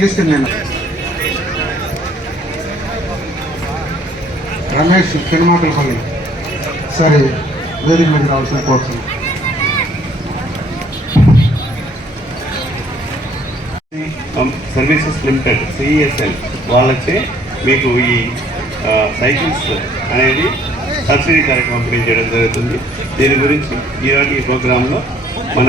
పిలిస్తే నేను రమేష్ పెనుమాటలపల్లి సరే వేదిక మీద రావాల్సిన కోరుతున్నాను సర్వీసెస్ లిమిటెడ్ సిఈఎస్ఎల్ వాళ్ళచే మీకు ఈ సైకిల్స్ అనేది సబ్సిడీ కార్యక్రమం పంపిణీ చేయడం జరుగుతుంది. దీని గురించి ఈనాటి ఈ ప్రోగ్రాంలో మన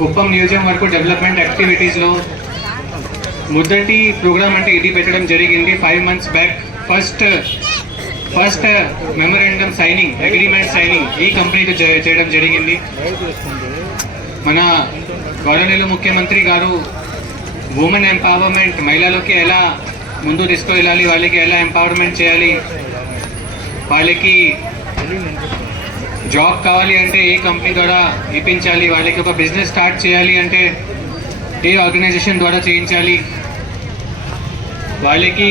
కుప్పం మ్యూజియం వరకు డెవలప్మెంట్ యాక్టివిటీస్లో మొదటి ప్రోగ్రామ్ అంటే ఇది పెట్టడం జరిగింది. Five months back first first memorandum signing agreement signing ఈ కంపెనీతో చేయడం జరిగింది. మన గౌరవనీయులు ముఖ్యమంత్రి గారు ఉమెన్ ఎంపవర్మెంట్ మహిళలకి ఎలా ముందు తీసుకువెళ్ళాలి వాళ్ళకి ఎలా ఎంపవర్మెంట్ చేయాలి వాళ్ళకి జాబ్ కావాలి అంటే ఏ కంపెనీ ద్వారా ఇప్పించాలి? వాళ్ళకి ఒక బిజినెస్ స్టార్ట్ చేయాలి అంటే ఏ ఆర్గనైజేషన్ ద్వారా చేయించాలి? వాళ్ళకి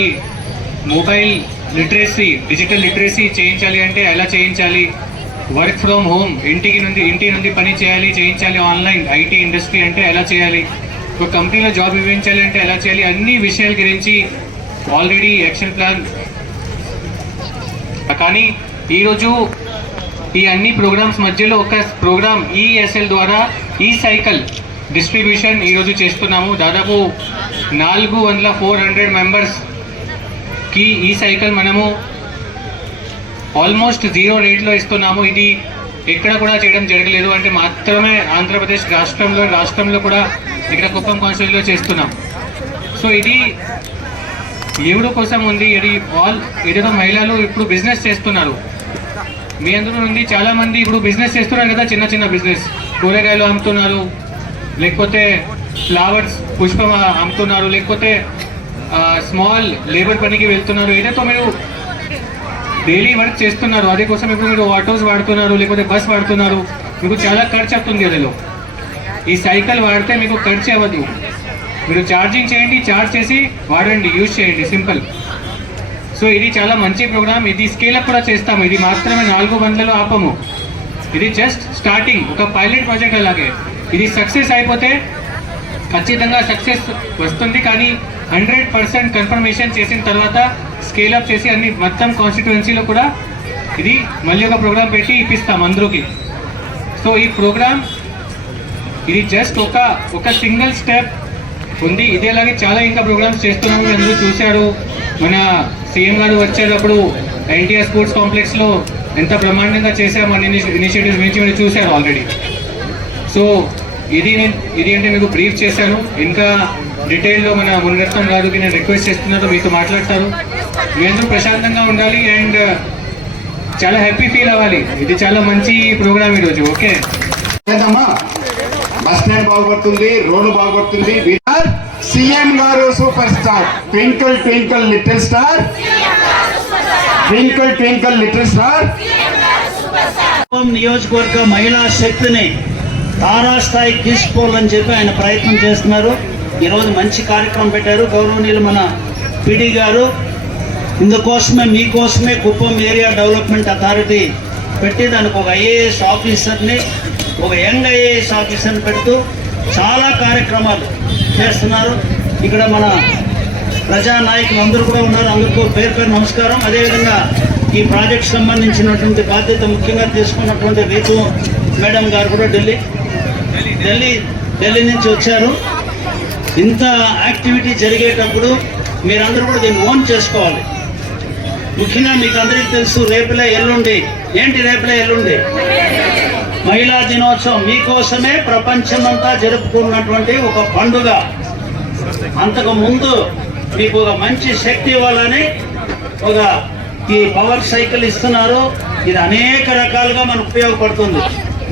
మొబైల్ లిటరసీ డిజిటల్ లిటరసీ చేయించాలి అంటే ఎలా చేయించాలి? వర్క్ ఫ్రమ్ హోమ్ ఇంటికి నుండి ఇంటి నుండి పని చేయాలి చేయించాలి ఆన్లైన్ ఐటీ ఇండస్ట్రీ అంటే ఎలా చేయాలి? ఒక కంపెనీలో జాబ్ ఇవ్వించాలి అంటే ఎలా చేయాలి? అన్ని విషయాల గురించి ఆల్రెడీ యాక్షన్ ప్లాన్ కానీ ఈరోజు ఈ అన్ని ప్రోగ్రామ్స్ మధ్యలో ఒక ప్రోగ్రామ్ ఈఎస్ఎల్ ద్వారా ఈ సైకిల్ డిస్ట్రిబ్యూషన్ ఈరోజు చేస్తున్నాము. దాదాపు నాలుగు వందల ఫోర్ హండ్రెడ్ మెంబర్స్కి ఈ సైకిల్ మనము ఆల్మోస్ట్ జీరో రేట్లో ఇస్తున్నాము. ఇది ఎక్కడ కూడా చేయడం జరగలేదు. అంటే మాత్రమే ఆంధ్రప్రదేశ్ రాష్ట్రంలో రాష్ట్రంలో కూడా ఇక్కడ కుప్పం కౌన్సిల్లో చేస్తున్నాం. సో ఇది ఎవడు కోసం ఉంది? ఇది ఆల్ ఏదైనా మహిళలు ఇప్పుడు బిజినెస్ చేస్తున్నారు. మీ అందరూ నుండి చాలా మంది ఇప్పుడు బిజినెస్ చేస్తున్నారు కదా చిన్న చిన్న బిజినెస్ కూరగాయలు అమ్ముతున్నారు లేకపోతే ఫ్లవర్స్ పుష్పం అమ్ముతున్నారు లేకపోతే స్మాల్ లేబర్ పనికి వెళ్తున్నారు. ఏదైతే మీరు డైలీ వర్క్ చేస్తున్నారు అదే కోసం ఇప్పుడు మీరు ఆటోస్ వాడుతున్నారు లేకపోతే బస్ వాడుతున్నారు మీకు చాలా ఖర్చు అవుతుంది అదిలో. ఈ సైకిల్ వాడితే మీకు ఖర్చు అవ్వదు. మీరు ఛార్జింగ్ చేయండి ఛార్జ్ చేసి వాడండి యూజ్ చేయండి సింపుల్ సో ఇది చాలా మంచి ప్రోగ్రామ్. ఇది స్కేలప్ కూడా చేస్తాము. ఇది మాత్రమే నాలుగు వందలు ఆపము. ఇది జస్ట్ స్టార్టింగ్ ఒక పైలట్ ప్రాజెక్ట్ అలాగే. ఇది సక్సెస్ అయిపోతే ఖచ్చితంగా సక్సెస్ వస్తుంది కానీ హండ్రెడ్ పర్సెంట్ కన్ఫర్మేషన్ చేసిన తర్వాత స్కేలప్ చేసి అన్ని మొత్తం కాన్స్టిట్యువెన్సీలో కూడా ఇది మళ్ళీ ఒక ప్రోగ్రామ్ పెట్టి ఇప్పిస్తాం అందరికి. సో ఈ ప్రోగ్రామ్ ఇది జస్ట్ ఒక ఒక సింగిల్ స్టెప్ ఉంది. ఇదేలాగే చాలా ఇంకా ప్రోగ్రామ్స్ చేస్తున్నాము అందరూ చూశారు. మన సీఎం గారు వచ్చేటప్పుడు ఎన్టీఆర్ స్పోర్ట్స్ కాంప్లెక్స్లో ఎంత బ్రహ్మాండంగా చేశాము అన్ని ఇనిషియేటివ్స్ గురించి మీరు చూశారు ఆల్రెడీ. సో ఇది ఇది అంటే మీకు బ్రీఫ్ చేశాను. ఇంకా డీటెయిల్లో మన మునిరత్నం గారికి నేను రిక్వెస్ట్ చేస్తున్నాను మీతో మాట్లాడతారు. మీ ప్రశాంతంగా ఉండాలి అండ్ చాలా హ్యాపీ ఫీల్ అవ్వాలి. ఇది చాలా మంచి ప్రోగ్రామ్ ఈరోజు ఓకే? బస్ స్టాండ్ బాగుపడుతుంది రోడ్డు బాగుపడుతుంది సీఎం గారు super star. Twinkle twinkle little star. Twinkle twinkle little star. నియోజకవర్గ మహిళా శక్తిని తారాస్థాయికి తీసుకోవాలని చెప్పి ఆయన ప్రయత్నం చేస్తున్నారు. ఈరోజు మంచి కార్యక్రమం పెట్టారు. గౌరవనీయులు మన పిడి గారు. ఇందుకోసమే మీకోసమే కుప్పం ఏరియా డెవలప్మెంట్ అథారిటీ పెట్టి దానికి ఒక ఐఏఎస్ ఆఫీసర్ని ఒక యంగ్ ఐఏఎస్ ఆఫీసర్ని పెడుతూ చాలా కార్యక్రమాలు చేస్తున్నారు. ఇక్కడ మన ప్రజా నాయకులు అందరూ కూడా ఉన్నారు. అందరికీ పేరు పేరు నమస్కారం. అదేవిధంగా ఈ ప్రాజెక్ట్ సంబంధించినటువంటి బాధ్యత ముఖ్యంగా తీసుకున్నటువంటి రీతు మేడం గారు కూడా ఢిల్లీ. ఢిల్లీ ఢిల్లీ నుంచి వచ్చారు. ఇంత యాక్టివిటీ జరిగేటప్పుడు మీరందరూ కూడా దీన్ని ఓన్ చేసుకోవాలి. ముఖ్యంగా మీకు అందరికీ తెలుసు రేపులే ఎల్లుండి. ఏంటి రేపులే ఎల్లుండి? మహిళా దినోత్సవం మీకోసమే ప్రపంచమంతా జరుపుకున్నటువంటి ఒక పండుగ. అంతకు ముందు మీకు ఒక మంచి శక్తి ఇవ్వాలని ఒక ఈ పవర్ సైకిల్ ఇస్తున్నారు. ఇది అనేక రకాలుగా మనకు ఉపయోగపడుతుంది.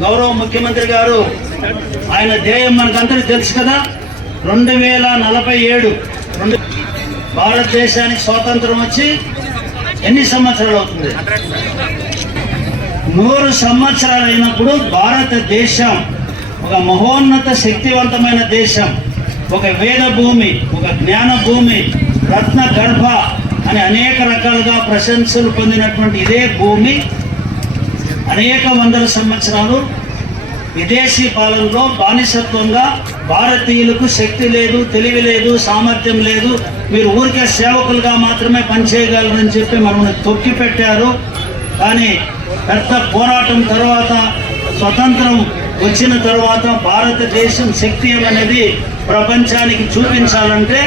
గౌరవ ముఖ్యమంత్రి గారు ఆయన ధ్యేయం మనకందరికీ తెలుసు కదా? రెండు వేల నలభై ఏడు రెండు భారతదేశానికి స్వాతంత్రం వచ్చి ఎన్ని సంవత్సరాలు అవుతుంది? నూరు సంవత్సరాలు అయినప్పుడు భారతదేశం ఒక మహోన్నత శక్తివంతమైన దేశం ఒక వేద భూమి ఒక జ్ఞాన భూమి రత్న గర్భ అని అనేక రకాలుగా ప్రశంసలు పొందినటువంటి ఇదే భూమి అనేక వందల సంవత్సరాలు విదేశీ పాలనలో బానిసత్వంగా భారతీయులకు శక్తి లేదు తెలివి లేదు సామర్థ్యం లేదు. మీరు ఊరికే సేవకులుగా మాత్రమే పనిచేయగలరని చెప్పి మనల్ని తొక్కి పెట్టారు కానీ పెద్ద పోరాటం తర్వాత స్వతంత్రం వచ్చిన తర్వాత భారతదేశం శక్తి అనేది ప్రపంచానికి చూపించాలంటే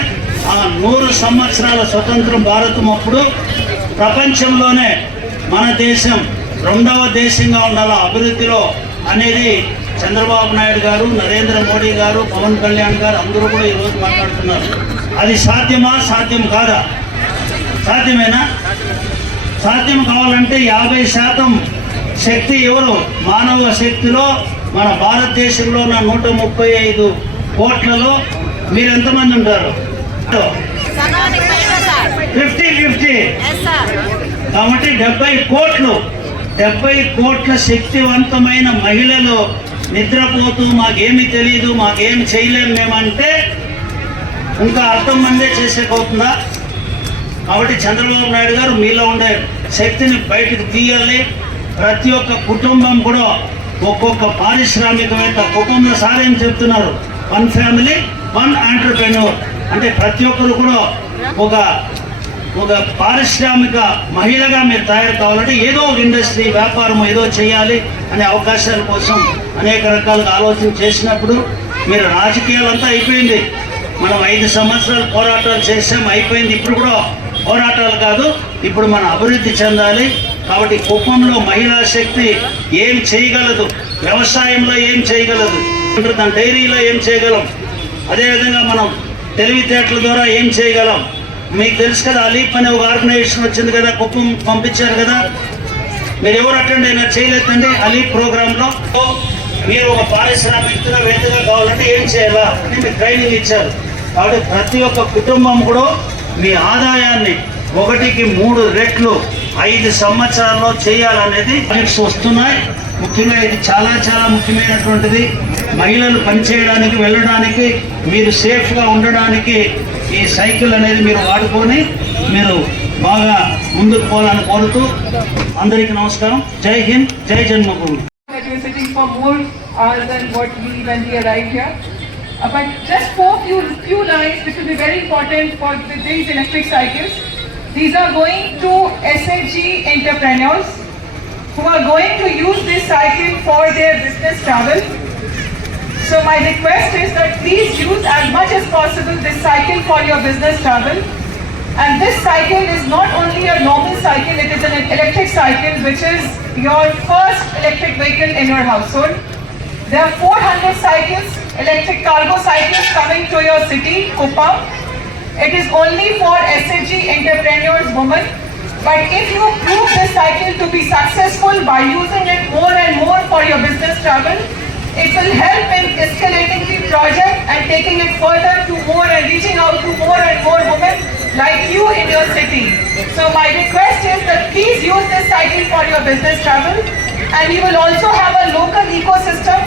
ఆ నూరు సంవత్సరాల స్వతంత్రం భారతం అప్పుడు ప్రపంచంలోనే మన దేశం రెండవ దేశంగా ఉండాల అభివృద్ధిలో అనేది చంద్రబాబు నాయుడు గారు నరేంద్ర మోడీ గారు పవన్ కళ్యాణ్ గారు అందరూ కూడా ఈరోజు మాట్లాడుతున్నారు. అది సాధ్యమా? సాధ్యం కాదా? సాధ్యమేనా? సాధ్యం కావాలంటే యాభై శాతం శక్తి ఎవరు? మానవ శక్తిలో మన భారతదేశంలో ఉన్న నూట ముప్పై ఐదు కోట్లలో మీరు ఎంతమంది ఉంటారు? Fifty fifty. కాబట్టి డెబ్బై కోట్లు డెబ్బై కోట్ల శక్తివంతమైన మహిళలు నిద్రపోతూ మాకేమి తెలియదు మాకేం చేయలేం మేమంటే ఇంకా అర్థం మందే చేసేపోతుందా? కాబట్టి చంద్రబాబు నాయుడు గారు మీలో ఉండే శక్తిని బయటకు తీయాలి ప్రతి ఒక్క కుటుంబం కూడా ఒక్కొక్క పారిశ్రామికవేత్త కుటుంబ సారేం చెప్తున్నారు? వన్ ఫ్యామిలీ వన్ ఆంటర్ప్రెన్యూర్ అంటే ప్రతి ఒక్కరు కూడా ఒక ఒక పారిశ్రామిక మహిళగా మీరు తయారు కావాలంటే ఏదో ఒక ఇండస్ట్రీ వ్యాపారం ఏదో చేయాలి అనే అవకాశాల కోసం అనేక రకాలుగా ఆలోచన చేసినప్పుడు మీరు రాజకీయాలంతా అయిపోయింది. మనం ఐదు సంవత్సరాలు పోరాటాలు చేసాం అయిపోయింది. ఇప్పుడు కూడా పోరాటాలు కాదు ఇప్పుడు మనం అభివృద్ధి చెందాలి. కాబట్టి కుప్పంలో మహిళా శక్తి ఏం చేయగలదు? వ్యవసాయంలో ఏం చేయగలదు? దాని డైరీలో ఏం చేయగలం? అదేవిధంగా మనం తెలివితేటల ద్వారా ఏం చేయగలం? మీకు తెలుసు కదా అలీఫ్ అనే ఒక ఆర్గనైజేషన్ వచ్చింది కదా కుప్పం పంపించారు కదా. మీరు ఎవరు అటెండ్ అయినా చేయలేదండి అలీ ప్రోగ్రాంలో. మీరు ఒక పారిశ్రామికవేత్తగా కావాలంటే ఏం చేయాలా అని మీకు ట్రైనింగ్ ఇచ్చారు. కాబట్టి ప్రతి ఒక్క కుటుంబం కూడా మీ ఆదాయాన్ని ఒకటికి మూడు రెట్లు ఐదు సంవత్సరాల్లో చేయాలనేది ప్రాజెక్ట్స్ వస్తున్నాయి. ముఖ్యంగా ఇది చాలా చాలా ముఖ్యమైనటువంటిది. మహిళలు పనిచేయడానికి వెళ్ళడానికి మీరు సేఫ్గా ఉండడానికి ఈ సైకిల్ అనేది మీరు వాడుకొని మీరు బాగా ముందుకు పోవాలని కోరుతూ అందరికీ నమస్కారం. జై హింద్ జై జన్మభూమి. Uh, but just four few few lines which will be very important for the, these electric cycles. These are going to SHG entrepreneurs who are going to use this cycle for their business travel. So my request is that please use as much as possible this cycle for your business travel. And this cycle is not only a normal cycle, it is an electric cycle which is your first electric vehicle in your household. There are 400 cycles, electric cargo cycles coming to your city, Kupam. It is only for SHG entrepreneurs women. But if you prove this cycle to be successful by using it more and more for your business travel, it will help in escalating the project and taking it further to more and reaching out to more and more women like you in your city. So my request is that please use this cycle for your business travel and we will also have a local ecosystem,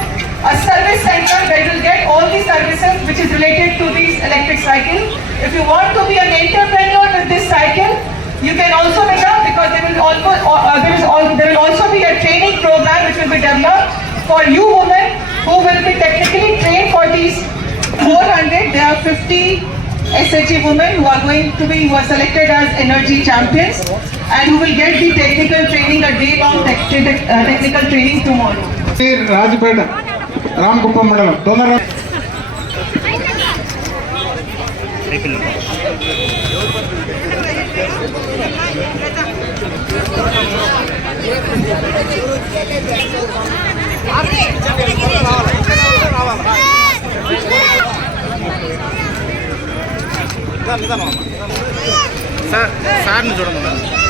a service center where you will get all the services which is related to this electric cycle. If you want to be an entrepreneur with this cycle, you can also make up because there will, also uh, uh there, is all, there will also be a training program which will be developed for you women who will be technically trained for these 400. There are 50 SHG women who are going to be who are selected as energy champions and who will get the technical training, a day-long te te uh, technical training tomorrow. Rajpet, Ramgopal Mandalam, తొందరగా sir సార్ని చూడమన్నారు